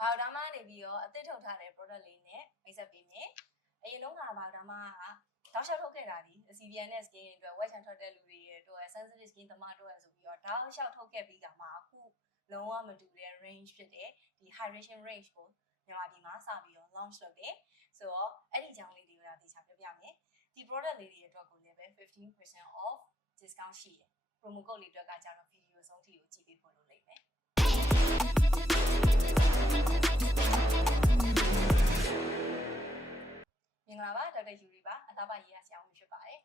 ဘာဒါမှနေပြီးတော့အသစ်ထုတ်ထားတဲ့ product လေးနဲ့မိတ်ဆက်ပေးမယ်အရင်တော့ကဘာဒါမှကတောက်လျှောက်ထုတ်ခဲ့တာဒီ CBN နဲ့ skin အတွက် wet chan ထွက်တဲ့လူတွေရဲ့အတွက် sensitive skin သမားတို့ရဲ့ဆိုပြီးတော့တောက်လျှောက်ထုတ်ခဲ့ပြီးကမှအခုလုံးဝမတူတဲ့ range ဖြစ်တဲ့ဒီ hydration range ကိုမြန်မာပြည်မှာစပြီးတော့ launch လုပ်တယ်ဆိုတော့အဲ့ဒီအကြောင်းလေးတွေကိုဒါသေချာပြပြမယ်ဒီ product လေးတွေအတွက်ကိုလည်းပဲ15% off discount ရှိတယ် promo code လေးအတွက်ကကြတော့ video ဆုံးထိကိုကြည့်ပေးဖို့လိုလိမ့်မယ် ဂလာပါဒေါက်တာယူရီပါအသားပါရေးရဆရာဝန်ဖြစ်ပါတယ်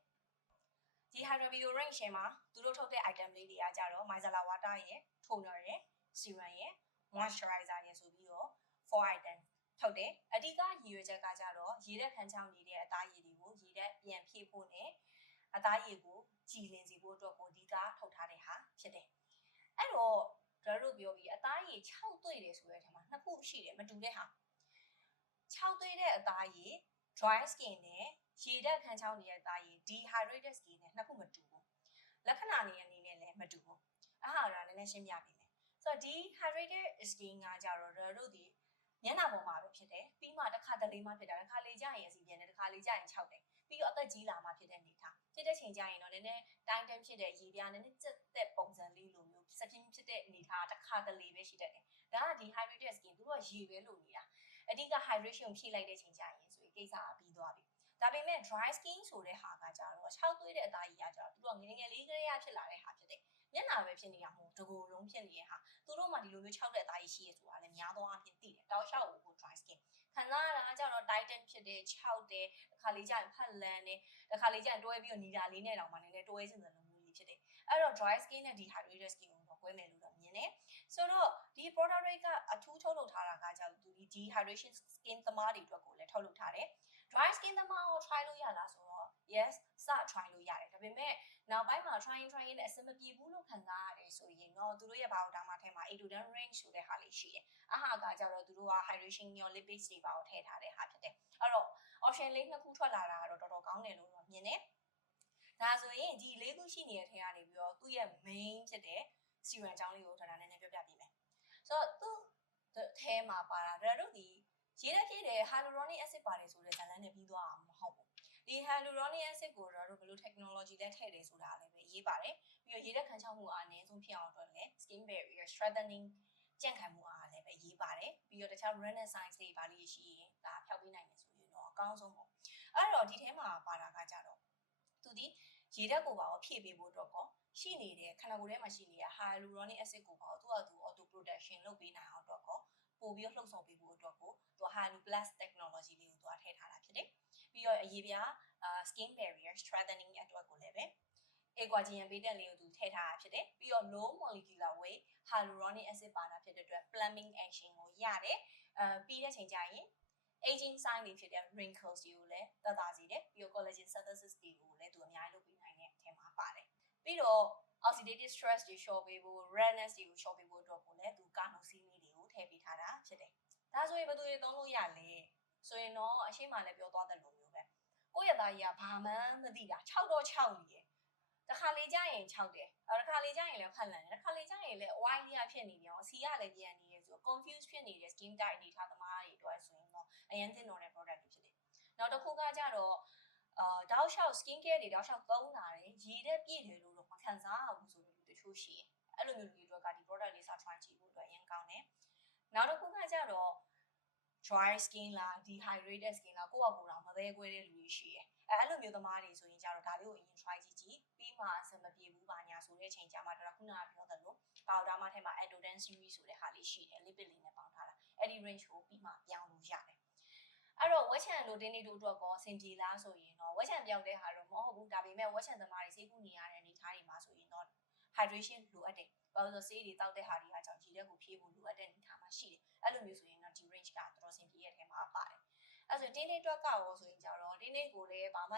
ဒီ Hydra Video Range ရှင်းမှာသူတို့ထုတ်တဲ့ item လေးတွေကကြတော့ micellar water ရယ် toner ရယ် serum ရယ် moisturizer ရယ်ဆိုပြီးတော့ four item ထုတ်တယ်အဓိကရည်ရွယ်ချက်ကကြတော့ရေတက်ခန်းချောင်းနေတဲ့အသားရည်တွေကိုရေတက်ပြန်ဖြည့်ဖို့နဲ့အသားရည်ကိုကြည်လင်စေဖို့အတွက်ကိုအဓိကထုတ်ထားတဲ့ဟာဖြစ်တယ်အဲ့တော့ကျွန်တော်တို့ပြောပြီးအသားရည်6တွေ့တယ်ဆိုတဲ့အထက်မှာနှစ်ခုရှိတယ်မတူတဲ့ဟာ6တွေ့တဲ့အသားရည် dry skin နဲ့ရေတက်ခန်းချောင်းနေတဲ့အသားရည် dehydrated skin နဲ့နှစ်ခုမတူဘူးလက္ခဏာနေအနေနဲ့လည်းမတူဘူးအဟာရလည်းနည်းနည်းရှင်းပြပေးမယ်ဆိုတော့ dehydrated skin ကကြတော့တို့ဒီမျက်နှာပေါ်မှာပဲဖြစ်တယ်ပြီးမှတစ်ခါတလေမှဖြစ်တာတစ်ခါလေကြာရင်အစီပြန်တယ်တစ်ခါလေကြာရင်6တယ်ပြီးတော့အသက်ကြီးလာမှဖြစ်တဲ့အနေထားဖြစ်တဲ့ချိန်ကျရင်တော့နည်းနည်းတိုင်းတိုင်းဖြစ်တဲ့ရေပြားနည်းနည်းကျက်တဲ့ပုံစံလေးလိုမျိုးစပြင်းဖြစ်တဲ့အနေထားတစ်ခါတလေပဲရှိတတ်တယ်ဒါက dehydrated skin သူတို့ကရေပဲလိုနေတာအဓိက hydration ဖြည့်လိုက်တဲ့ချိန်ကျရင်ဆိုရင် ကိစ္စအပြီးသွားပြီဒါပေမဲ့ dry skin ဆိုတဲ့ဟာကကြတော့6သွေးတဲ့အသားကြီးကကြတော့သူတို့ကငယ်ငယ်လေးကလေးရဖြစ်လာတဲ့ဟာဖြစ်တယ်မျက်နှာပဲဖြစ်နေတာမဟုတ်တကူလုံးဖြစ်နေတဲ့ဟာသူတို့မှဒီလိုမျိုး6တဲ့အသားကြီးရှိရဆိုတာလည်းများသောအားဖြင့်သိတယ်တောက်လျှောက်ကို dry skin ခံစားရတာကကြတော့ tighten ဖြစ်တဲ့6တဲ့တစ်ခါလေးကျရင်ဖက်လန်နဲ့တစ်ခါလေးကျရင်တွဲပြီးတော့ညီတာလေးနဲ့တောင်မှနည်းနည်းတွဲစင်စင်လုံးမျိုးလေးဖြစ်တယ်အဲ့တော့ dry skin နဲ့ dehydrated skin ကိုတော့ကွဲမယ်လို့တော့မြင်တယ်ဆိုတော့ဒီ product rate ကအထူးထုတ်လုပ်ထားတာကကြောင့်သူဒီ dehydration skin သမားတွေအတွက်ကိုလည်းထုတ်လုပ်ထားတယ် dry skin သမားကို try လို့ရလားဆိုတော့ yes စ try လို့ရတယ်ဒါပေမဲ့နောက်ပိုင်းမှာ trying trying နဲ့အဆင်မပြေဘူးလို့ခံစားရတယ်ဆိုရင်တော့သူတို့ရဲ့ဘာလို့ဒါမှထဲမှာ8 to 10 range ဆိုတဲ့ဟာလေးရှိတယ်အဟာကကြတော့သူတို့က hydration ရော lipids တွေပါကိုထည့်ထားတဲ့ဟာဖြစ်တယ်အဲ့တော့ option လေးနှစ်ခုထွက်လာတာကတော့တော်တော်ကောင်းတယ်လို့တော့မြင်တယ်ဒါဆိုရင်ဒီလေးခုရှိနေတဲ့ထဲကနေပြီးတော့သူ့ရဲ့ main ဖြစ်တဲ့ serum အကြောင်းလေးကိုဒါဒါနည်းနည်းပြောပြပေးမယ်ဆိုတော့သူ့ ထဲမှာပါတာဒါတို့ဒီရေးတဲ့ဖြစ်တဲ့ hyaluronic acid ပါတယ်ဆိုတဲ့ဇာတ်လမ်းနဲ့ပြီးသွားအောင်မဟုတ်ဘူးဒီ hyaluronic acid ကိုတော့တို့ဘယ်လို technology နဲ့ထည့်တယ်ဆိုတာလည်းပဲရေးပါတယ်ပြီးတော့ရေးတဲ့ခံချောက်မှုအားအနည်းဆုံးဖြစ်အောင်အတွက်လည်း skin barrier strengthening ကြန့်ခိုင်မှုအားလည်းပဲရေးပါတယ်ပြီးတော့တခြား renaissance တွေပါလေးရှိရင်ဒါဖျောက်ပေးနိုင်မယ်ဆိုရင်တော့အကောင်းဆုံးပေါ့အဲ့တော့ဒီထဲမှာပါတာကကြတော့သူဒီရေဓာတ်ကိုပါဖြည့်ပေးဖို့အတွက်ကောရှိနေတဲ့ခန္ဓာကိုယ်ထဲမှာရှိနေတဲ့ hyaluronic acid ကိုပါသူ့အတူ auto production လုပ်ပေးနိုင်အောင်အတွက် ကောပို့ပြီးလှုပ်ဆောင်ပေးဖို့အတွက်ကိုသူ Hyalu Plus technology လေးကိုသူထည့်ထားတာဖြစ်တယ်။ပြီးတော့အရေးပြား skin barrier strengthening အတွက်ကိုလည်းပဲ aquagen ပေးတဲ့လေးကိုသူထည့်ထားတာဖြစ်တယ်။ပြီးတော့ low molecular weight hyaluronic acid ပါတာဖြစ်တဲ့အတွက် plumbing action ကိုရတယ်။အဲပြီးတဲ့ချိန်ကျရင် aging sign တွေဖြစ်တဲ့ wrinkles တွေကိုလည်းသက်သာစေတယ်။ပြီးတော့ collagen synthesis တွေကိုလည်းသူအများကြီးလုပ်ပေးနိုင်တဲ့အထက်မှာပါတယ်။ပြီးတော့ oxidative stress တွေ short ပေးဖို့ redness တွေကို short ပေးဖို့အတွက်ကိုလည်းသူကာနိုစီမီတွေကို ထည့်ပေးထားတာဖြစ်တယ်။ဒါဆိုရင်ဘယ်သူတွေသုံးလို့ရလဲ။ဆိုရင်တော့အရှိမလည်းပြောသွားတဲ့လိုမျိုးပဲ။ကိုယ့်ရဲ့သားကြီးကဘာမှမသိတာ6တော့6နေတယ်။တစ်ခါလေကြာရင်6တယ်။အဲတစ်ခါလေကြာရင်လည်းဖက်လန်တယ်။တစ်ခါလေကြာရင်လည်း oil လေးဖြစ်နေတယ်။စီကလည်းပြန်နေတယ်ဆိုတော့ confuse ဖြစ်နေတဲ့ skin type အနေထားသမားတွေအတွက်ဆိုရင်တော့အရင်တင်တော်တဲ့ product တွေဖြစ်တယ်။နောက်တစ်ခုကကြတော့အာတောက်လျှောက် skin care တွေတောက်လျှောက်သုံးလာတယ်ရေတဲ့ပြည့်တယ်လို့တော့မခံစားရဘူးဆိုလို့တချို့ရှိတယ်အဲ့လိုမျိုးလူတွေအတွက်ကဒီ product လေးစ try ကြည့်ဖို့အတွက်အရင်ကောင်းတယ် နောက်တစ်ခုကကြတော့ dry skin လား dehydrated skin လားကိုယ့်အကူတော့မသေးခွဲတဲ့လူတွေရှိတယ်အဲအဲ့လိုမျိုးသမားတွေဆိုရင်ကြတော့ဒါလေးကိုအရင် try ကြည့်ကြည့်ပြီးမှအဆင်မပြေဘူးပါညာဆိုတဲ့ချိန်ကြမှာတော့ခုနကပြောသလိုပေါဒါမှထဲမှာ Adodan series ဆိုတဲ့ဟာလေးရှိတယ် lipid လေးနဲ့ပေါင်းထားတာအဲ့ဒီ range ကိုပြီးမှပြောင်းလို့ရတယ်အဲ့တော့ဝက်ချန်လိုတင်းနေတို့အတွက်ကောအဆင်ပြေလားဆိုရင်တော့ဝက်ချန်ပြောက်တဲ့ဟာတော့မဟုတ်ဘူးဒါပေမဲ့ဝက်ချန်သမားတွေဈေးကူနေရတဲ့အနေထားတွေမှာဆိုရင်တော့ hydration လိုအပ်တယ်ဘာလို့လဲဆေးတွေတောက်တဲ့ဟာတွေကကြောင့်ရေတဲ့ကိုဖြည့်ဖို့လိုအပ်တဲ့အနေထားမှာရှိတယ်အဲ့လိုမျိုးဆိုရင်တော့ဒီ range ကတော်တော်ဆင်ပြေရဲ့အထဲမှာပါတယ်အဲ့ဆိုတင်းနေတွက်ကရောဆိုရင်ကြတော့တင်းနေကိုလည်းဘာမှ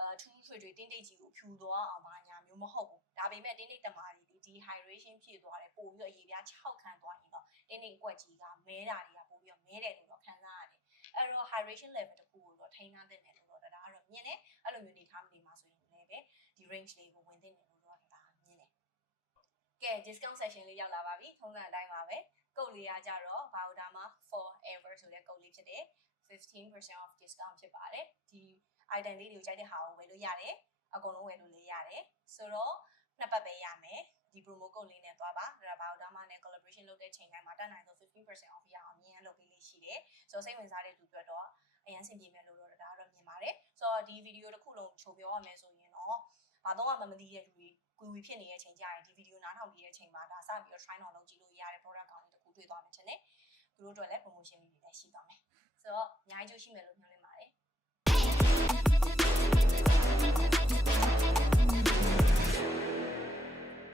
အထူးထွေထွေတင်းတိတ်ကြီးကိုဖြူသွားအောင်ပါညာမျိုးမဟုတ်ဘူးဒါပေမဲ့တင်းတိတ်တမားတွေဒီ dehydration ဖြစ်သွားတယ်ပို့ပြီးတော့ရေပြား6ခန်းသွားရင်တော့တင်းတိတ်ကွက်ကြီးကမဲတာတွေကပို့ပြီးတော့မဲတယ်လို့တော့ခံစားရတယ်အဲ့တော့ hydration level တခုကိုတော့ထိန်းထားတဲ့တယ်လို့တော့ဒါကတော့မြင်တယ်အဲ့လိုမျိုးနေထားမနေမှာဆိုရင်လည်းပဲဒီ range လေးကိုဝင်သင့်တယ်လို့တော့ဒါမြင်တယ် ကဲ discount session လေးရောက်လာပါပြီထုံးစံအတိုင်းပါပဲကုတ်လေးကကြတော့ဘာလို့ဒါမှ15% off discount ဖြစ်ပါတယ်ဒီ item လေးတွေကိုကြိုက်တဲ့ဟာကိုဝယ်လို့ရတယ်အကုန်လုံးဝယ်လို့လည်းရတယ်ဆိုတော့နှစ်ပတ်ပဲရမယ်ဒီ promo code လေးနဲ့သွားပါဒါ Biodama နဲ့ collaboration လုပ်တဲ့ချိန်တိုင်းမှာတက်နိုင်ဆုံး15% off ရအောင်အမြင်အလုပ်ပေးလေးရှိတယ်ဆိုတော့စိတ်ဝင်စားတဲ့လူတွေတော့အရင်ဆင်ပြေမယ်လို့တော့ဒါကတော့မြင်ပါတယ်ဆိုတော့ဒီဗီဒီယိုတစ်ခုလုံးချိုပြောရမယ်ဆိုရင်တော့ ဘာတော့မှမသိတဲ့လူတွေကွေဝီဖြစ်နေတဲ့အချိန်ကြရင်ဒီဗီဒီယိုနားထောင်ပြီးတဲ့အချိန်မှာဒါစပြီးတော့ try တော့လုပ်ကြည့်လို့ရတဲ့ product ကောင်းလေးတစ်ခုတွေ့သွားမှချင်တယ်သူတို့အတွက်လည်း promotion လေးတွေလည်းရှိသွားမယ်ဆိုတော့အများကြီးကျိုးရှိမယ်လို့